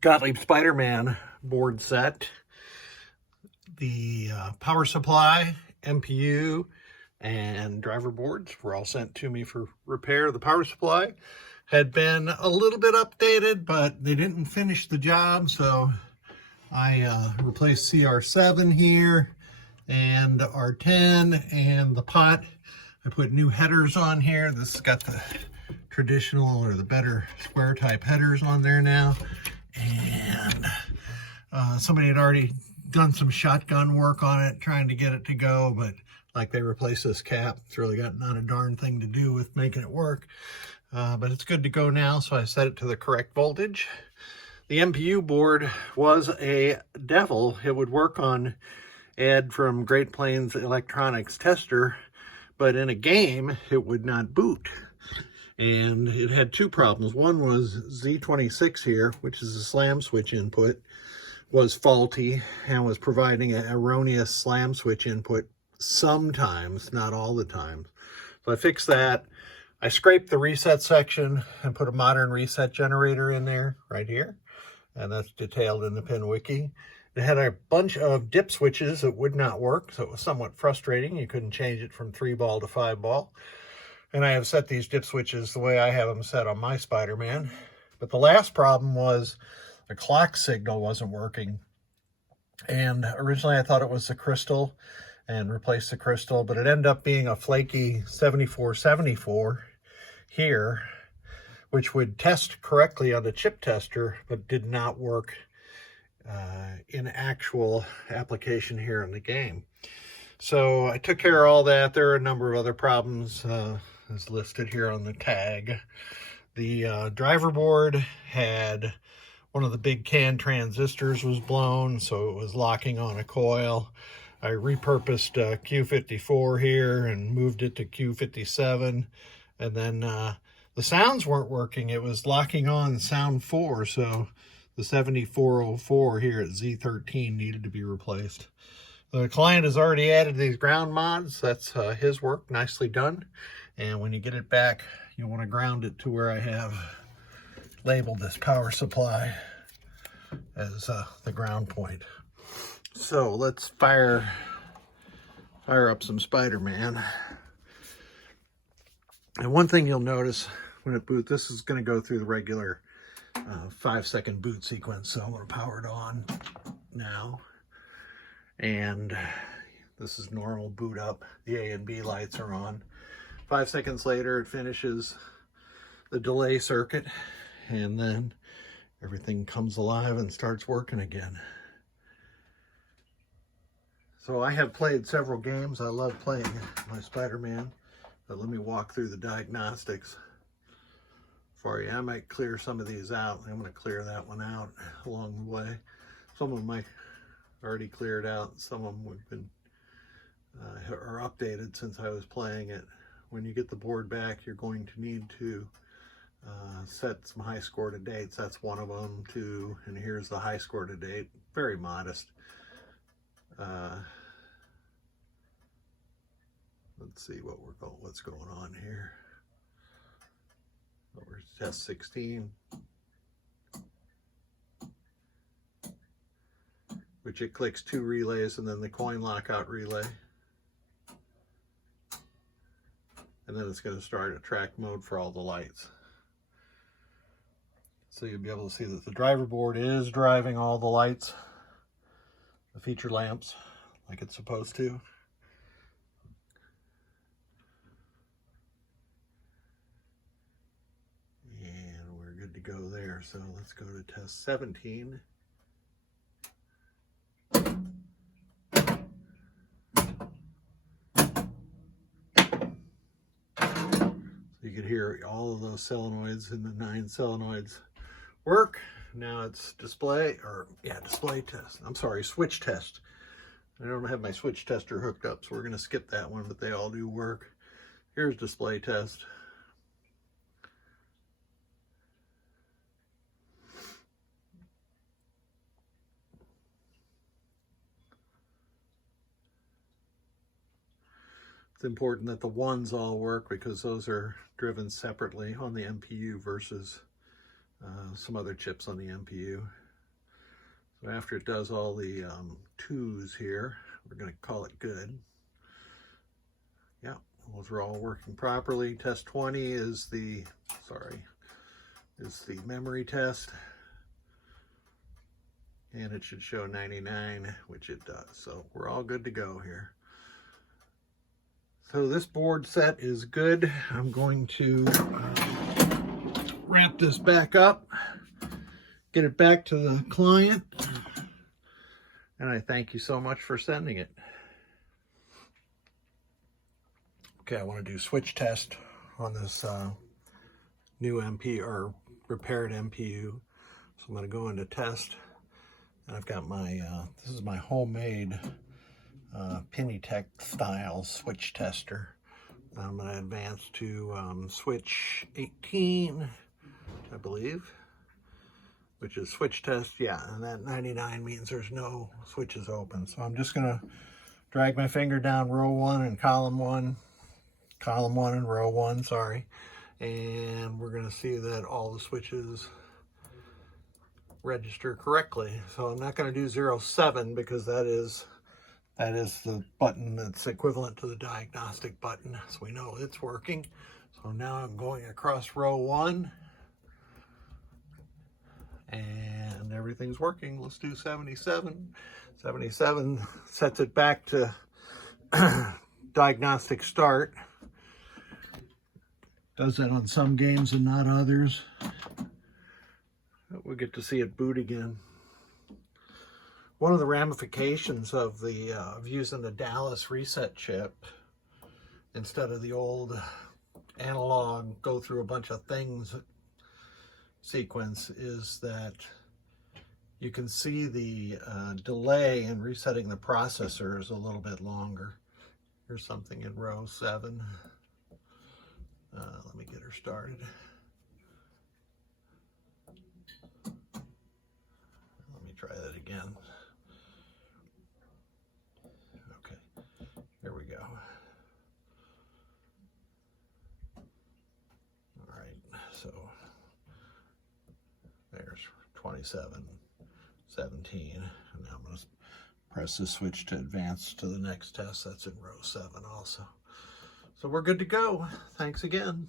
Gottlieb Spider-Man board set. The power supply, MPU, and driver boards were all sent to me for repair. The power supply had been a little bit updated, but they didn't finish the job, so I replaced CR7 here and R10 and the pot. I put new headers on here. This has got the traditional or the better square type headers on there now. And somebody had already done some shotgun work on it, trying to get it to go, but like they replaced this cap. It's really got not a darn thing to do with making it work. But it's good to go now, so I set it to the correct voltage. The MPU board was a devil. It would work on Ed from Great Plains Electronics Tester, but in a game, it would not boot. And it had two problems. One was Z26 here, which is a slam switch input, was faulty and was providing an erroneous slam switch input sometimes, not all the time. So I fixed that. I scraped the reset section and put a modern reset generator in there, right here. And that's detailed in the pin wiki. It had a bunch of dip switches that would not work, so it was somewhat frustrating. You couldn't change it from 3-ball to 5-ball. And I have set these dip switches the way I have them set on my Spider-Man. But the last problem was the clock signal wasn't working. And originally I thought it was the crystal and replaced the crystal, but it ended up being a flaky 7474 here, which would test correctly on the chip tester, but did not work in actual application here in the game. So I took care of all that. There are a number of other problems as listed here on the tag. The driver board had one of the big can transistors was blown, so it was locking on a coil. I repurposed Q54 here and moved it to Q57, and then the sounds weren't working. It was locking on sound 4, so the 7404 here at Z13 needed to be replaced. The client has already added these ground mods. That's his work, nicely done. And when you get it back, you want to ground it to where I have labeled this power supply as the ground point. So let's fire up some Spider-Man. And one thing you'll notice when it boots, this is going to go through the regular 5-second boot sequence. So I'm going to power it on now. And this is normal boot up. The A and B lights are on. 5 seconds later, it finishes the delay circuit, and then everything comes alive and starts working again. So I have played several games. I love playing my Spider-Man, but let me walk through the diagnostics for you. I might clear some of these out. I'm going to clear that one out along the way. Some of them I already cleared out. Some of them have been are updated since I was playing it. When you get the board back, you're going to need to set some high score to dates. That's one of them too. And here's the high score to date. Very modest. Let's see what's going on here. Over test 16. Which it clicks 2 relays and then the coin lockout relay. And then it's going to start a track mode for all the lights. So you'll be able to see that the driver board is driving all the lights, the feature lamps, like it's supposed to. And we're good to go there. So let's go to test 17. You can hear all of those solenoids and the 9 solenoids work. Now it's display test. I'm sorry, switch test. I don't have my switch tester hooked up, so we're going to skip that one, but they all do work. Here's display test. It's important that the ones all work because those are driven separately on the MPU versus some other chips on the MPU. So after it does all the twos here, we're going to call it good. Yeah, those are all working properly. Test 20 is the memory test. And it should show 99, which it does. So we're all good to go here. So this board set is good. I'm going to wrap this back up, get it back to the client, and I thank you so much for sending it. Okay, I want to do switch test on this new MPU or repaired MPU. So I'm going to go into test. And I've got my, this is my homemade Pennytech style switch tester. I'm going to advance to switch 18, I believe, which is switch test. Yeah, and that 99 means there's no switches open. So I'm just going to drag my finger down row 1 and column 1 and row 1, sorry. And we're going to see that all the switches register correctly. So I'm not going to do 07 because that is the button that's equivalent to the diagnostic button, so we know it's working. So now I'm going across row 1 and everything's working. Let's do 77. 77 sets it back to diagnostic start. Does that on some games and not others. We'll get to see it boot again. One of the ramifications of using the Dallas reset chip instead of the old analog go through a bunch of things sequence is that you can see the delay in resetting the processor is a little bit longer. Here's something in row 7. Let me get her started. Let me try that again. Okay, here we go. All right, so there's 27, 17, and now I'm going to press the switch to advance to the next test. That's in row 7 also. So we're good to go. Thanks again.